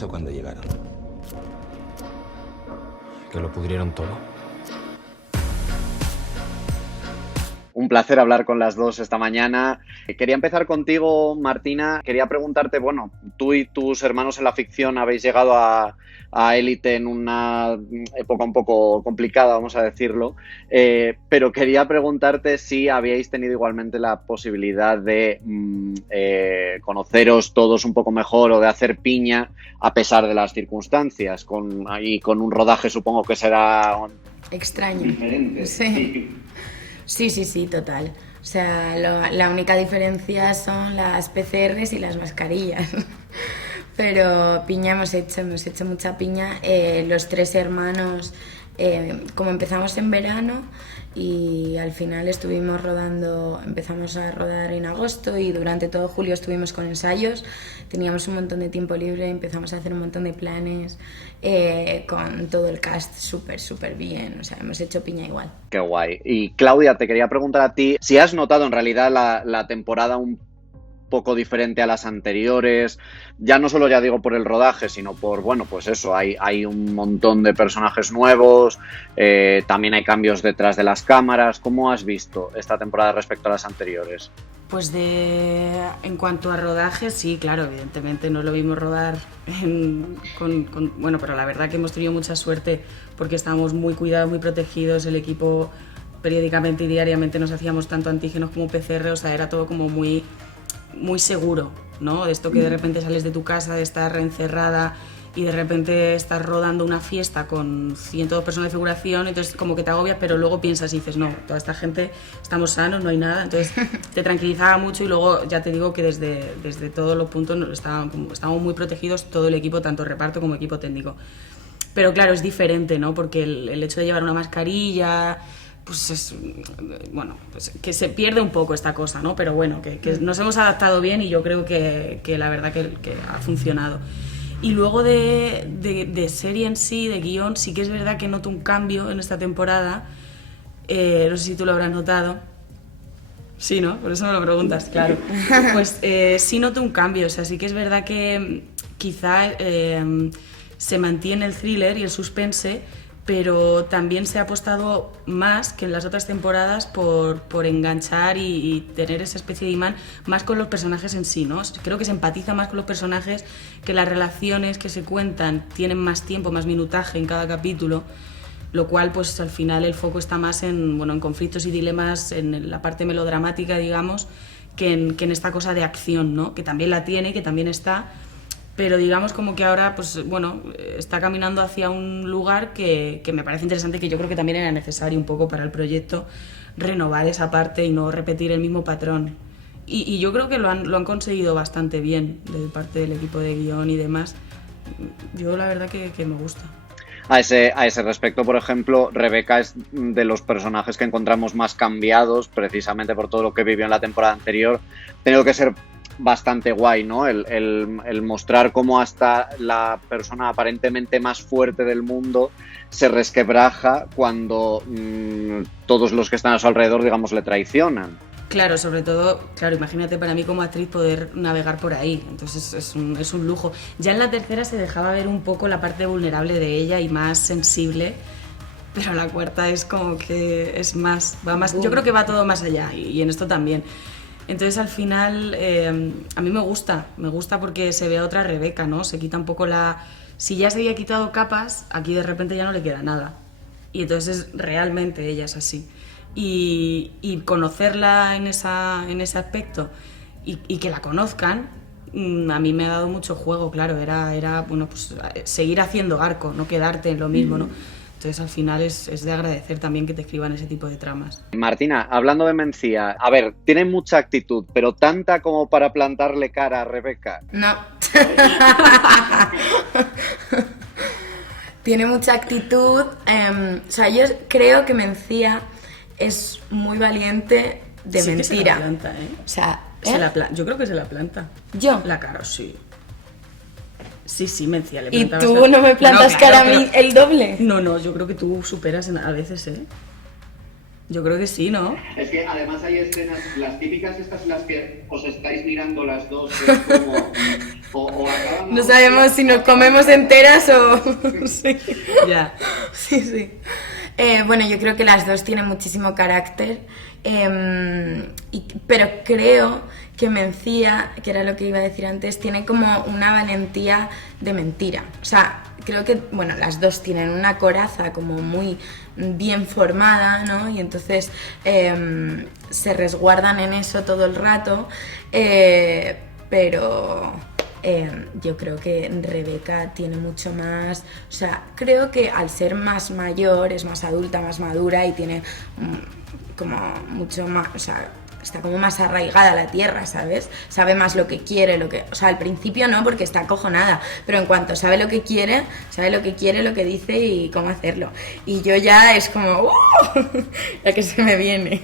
pasó cuando llegaron? ¿Que lo pudrieron todo? Un placer hablar con las dos esta mañana. Quería empezar contigo, Martina. Quería preguntarte, bueno, tú y tus hermanos en la ficción habéis llegado a Élite en una época un poco complicada, vamos a decirlo, pero quería preguntarte si habíais tenido igualmente la posibilidad de conoceros todos un poco mejor o de hacer piña a pesar de las circunstancias, y con un rodaje supongo que será extraño. Diferente. Sí, total. O sea, la única diferencia son las PCRs y las mascarillas. Pero piña hemos hecho mucha piña. Los tres hermanos, como empezamos en verano y al final empezamos a rodar en agosto y durante todo julio estuvimos con ensayos, teníamos un montón de tiempo libre, empezamos a hacer un montón de planes con todo el cast súper bien, o sea, hemos hecho piña igual. Qué guay. Y Claudia, te quería preguntar a ti si has notado en realidad la temporada un poco diferente a las anteriores, ya no solo ya digo por el rodaje, sino por, bueno, pues eso, hay un montón de personajes nuevos, también hay cambios detrás de las cámaras. ¿Cómo has visto esta temporada respecto a las anteriores? Pues en cuanto a rodaje, sí, claro, evidentemente no lo vimos rodar bueno, pero la verdad que hemos tenido mucha suerte porque estábamos muy cuidados, muy protegidos, el equipo periódicamente y diariamente nos hacíamos tanto antígenos como PCR, o sea, era todo como muy seguro, ¿no? De esto que de repente sales de tu casa, de estar encerrada y de repente estás rodando una fiesta con 102 personas de figuración, entonces como que te agobias, pero luego piensas y dices, no, toda esta gente estamos sanos, no hay nada, entonces te tranquilizaba mucho y luego ya te digo que desde todos los puntos estábamos muy protegidos, todo el equipo, tanto reparto como equipo técnico. Pero claro, es diferente, ¿no? Porque el hecho de llevar una mascarilla, pues pues que se pierde un poco esta cosa, ¿no? Pero bueno, que nos hemos adaptado bien y yo creo que la verdad que ha funcionado. Y luego de serie en sí, de guión, sí que es verdad que noto un cambio en esta temporada. No sé si tú lo habrás notado. Sí, ¿no? Por eso me lo preguntas, claro. Pues sí noto un cambio, o sea, sí que es verdad que quizá se mantiene el thriller y el suspense, pero también se ha apostado más que en las otras temporadas por enganchar y tener esa especie de imán más con los personajes en sí, ¿no? Creo que se empatiza más con los personajes, que las relaciones que se cuentan tienen más tiempo, más minutaje en cada capítulo, lo cual pues al final el foco está más en conflictos y dilemas, en la parte melodramática, digamos, que en esta cosa de acción, ¿no? Que también la tiene, que también está, pero digamos como que ahora pues está caminando hacia un lugar que me parece interesante, que yo creo que también era necesario un poco para el proyecto renovar esa parte y no repetir el mismo patrón. Y yo creo que lo han conseguido bastante bien de parte del equipo de guión y demás. Yo la verdad que me gusta. A ese respecto, por ejemplo, Rebeca es de los personajes que encontramos más cambiados, precisamente por todo lo que vivió en la temporada anterior. Ha tenido que ser bastante guay, ¿no? El mostrar cómo hasta la persona aparentemente más fuerte del mundo se resquebraja cuando todos los que están a su alrededor, digamos, le traicionan. Claro, sobre todo, claro, imagínate para mí como actriz poder navegar por ahí, entonces es un lujo. Ya en la tercera se dejaba ver un poco la parte vulnerable de ella y más sensible, pero la cuarta es como que es va más, yo creo que va todo más allá y en esto también. Entonces al final a mí me gusta porque se ve a otra Rebeca, ¿no? Se quita un poco si ya se había quitado capas, aquí de repente ya no le queda nada. Y entonces realmente ella es así. Y conocerla en ese aspecto y que la conozcan, a mí me ha dado mucho juego, claro. Era pues seguir haciendo arco, no quedarte en lo mismo, ¿no? Entonces al final es de agradecer también que te escriban ese tipo de tramas. Martina, hablando de Mencía, a ver, tiene mucha actitud, pero tanta como para plantarle cara a Rebeca. No. Tiene mucha actitud. O sea, yo creo que Mencía es muy valiente de sí, mentira. Que se la planta, ¿eh? O sea, yo creo que se la planta. ¿Yo? La cara, sí. Sí, Mencía le ¿Y planta tú bastante. no me plantas cara a mí el doble? No, yo creo que tú superas a veces, ¿eh? Yo creo que sí, ¿no? Es que además hay escenas, las típicas estas, las que os estáis mirando las dos, es como No sabemos si nos comemos enteras o... sí. Ya. Sí, sí. Bueno, yo creo que las dos tienen muchísimo carácter, pero creo que Mencía, que era lo que iba a decir antes, tiene como una valentía de mentira. O sea, creo que, bueno, las dos tienen una coraza como muy bien formada, ¿no? Y entonces se resguardan en eso todo el rato, pero... yo creo que Rebeca tiene mucho más, o sea, creo que al ser más mayor es más adulta, más madura y tiene como mucho más, o sea, está como más arraigada a la tierra, ¿sabes? Sabe más lo que quiere, o sea, al principio no, porque está acojonada, pero en cuanto sabe lo que quiere, lo que dice y cómo hacerlo. Y yo ya es como, ya que se me viene.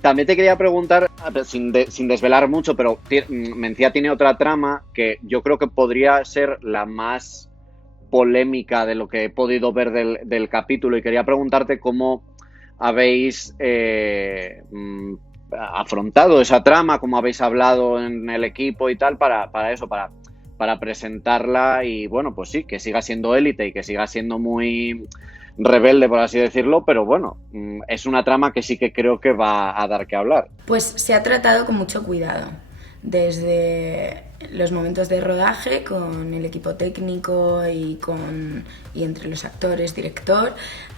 También te quería preguntar, sin desvelar mucho, pero Mencía tiene otra trama que yo creo que podría ser la más polémica de lo que he podido ver del capítulo, y quería preguntarte cómo habéis afrontado esa trama, cómo habéis hablado en el equipo y tal para presentarla y, bueno, pues sí, que siga siendo élite y que siga siendo muy rebelde, por así decirlo, pero bueno, es una trama que sí que creo que va a dar que hablar. Pues se ha tratado con mucho cuidado, desde los momentos de rodaje con el equipo técnico y entre los actores, director,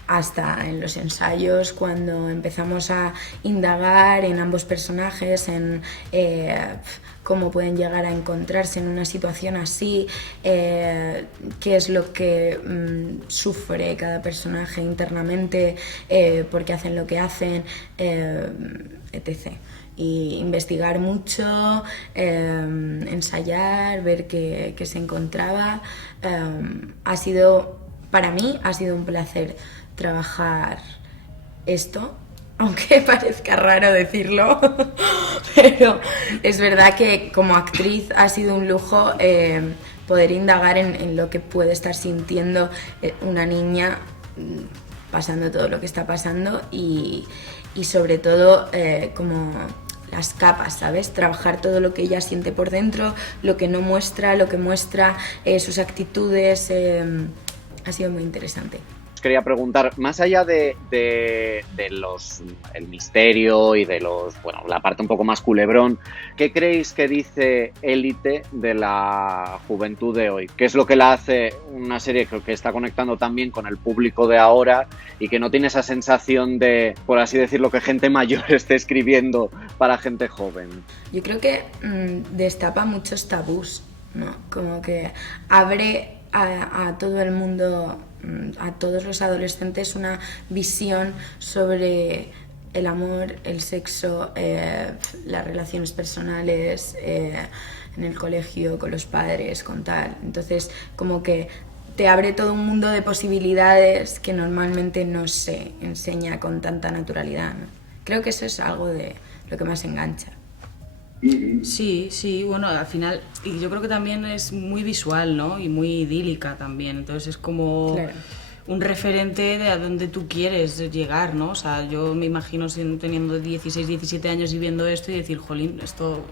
hasta en los ensayos, cuando empezamos a indagar en ambos personajes, en cómo pueden llegar a encontrarse en una situación así, qué es lo que sufre cada personaje internamente, por qué hacen lo que hacen, etc. Y investigar mucho, ensayar, ver qué se encontraba. Para mí ha sido un placer trabajar esto, aunque parezca raro decirlo, pero es verdad que como actriz ha sido un lujo poder indagar en lo que puede estar sintiendo una niña pasando todo lo que está pasando y sobre todo como las capas, ¿sabes? Trabajar todo lo que ella siente por dentro, lo que no muestra, lo que muestra, sus actitudes, ha sido muy interesante. Os quería preguntar, más allá de el misterio y de la parte un poco más culebrón, ¿qué creéis que dice Élite de la juventud de hoy? ¿Qué es lo que la hace una serie que está conectando también con el público de ahora y que no tiene esa sensación de, por así decirlo, que gente mayor esté escribiendo para gente joven? Yo creo que destapa muchos tabús, ¿no? Como que abre a todo el mundo, a todos los adolescentes, una visión sobre el amor, el sexo, las relaciones personales, en el colegio, con los padres, con tal. Entonces, como que te abre todo un mundo de posibilidades que normalmente no se enseña con tanta naturalidad, ¿no? Creo que eso es algo de lo que más engancha. Sí, bueno, al final, y yo creo que también es muy visual, ¿no? Y muy idílica también, entonces es como Claro. un referente de a dónde tú quieres llegar, ¿no? O sea, yo me imagino teniendo 16, 17 años y viendo esto y decir, jolín, esto,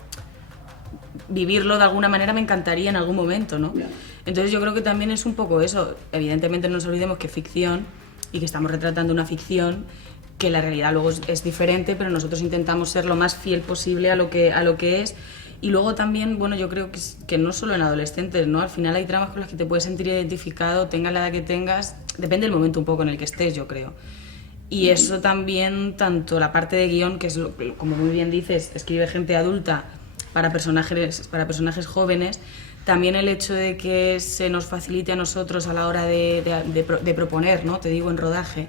vivirlo de alguna manera me encantaría en algún momento, ¿no? Entonces yo creo que también es un poco eso. Evidentemente no nos olvidemos que es ficción y que estamos retratando una ficción, que la realidad luego es diferente, pero nosotros intentamos ser lo más fiel posible a lo que es. Y luego también, bueno, yo creo que no solo en adolescentes, ¿no? Al final hay tramas con las que te puedes sentir identificado, tengas la edad que tengas, depende del momento un poco en el que estés, yo creo. Y eso también, tanto la parte de guión, que es, como muy bien dices, escribe gente adulta para personajes jóvenes, también el hecho de que se nos facilite a nosotros a la hora de proponer, ¿no? Te digo, en rodaje,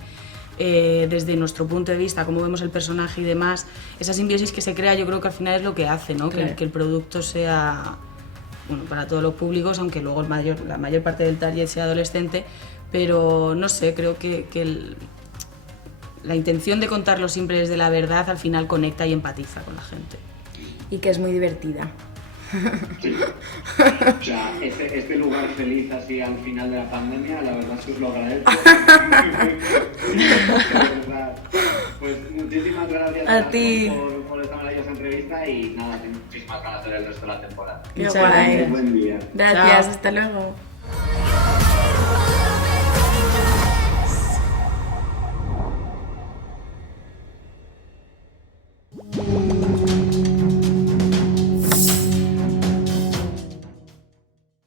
desde nuestro punto de vista, cómo vemos el personaje y demás, esa simbiosis que se crea, yo creo que al final es lo que hace, ¿no? Claro. Que el producto sea, bueno, para todos los públicos, aunque luego la mayor parte del target sea adolescente, pero no sé, creo que la intención de contarlo siempre desde la verdad al final conecta y empatiza con la gente. Y que es muy divertida. Sí. O sea, este lugar feliz así al final de la pandemia, la verdad es que os lo agradezco. De verdad. Pues muchísimas gracias A ti. por esta manera. maravillosa entrevista y nada, tengo muchísimas ganas de ver el resto de la temporada. Qué Muchas guay. gracias. Buen día. Gracias, Chao. hasta luego.